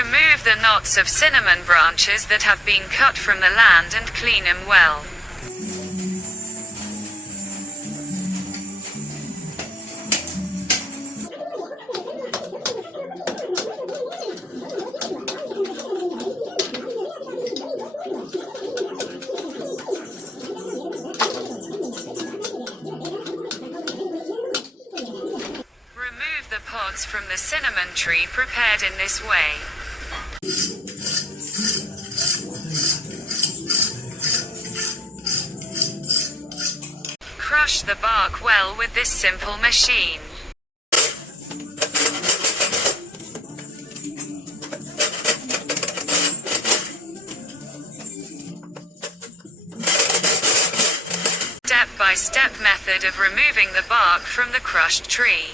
Remove the knots of cinnamon branches that have been cut from the land and clean them well. Remove the pods from the cinnamon tree prepared in this way. Crush the bark well with this simple machine. Step-by-step method of removing the bark from the crushed tree.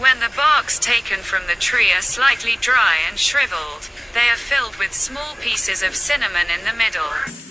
When the barks taken from the tree are slightly dry and shriveled, they are filled with small pieces of cinnamon in the middle.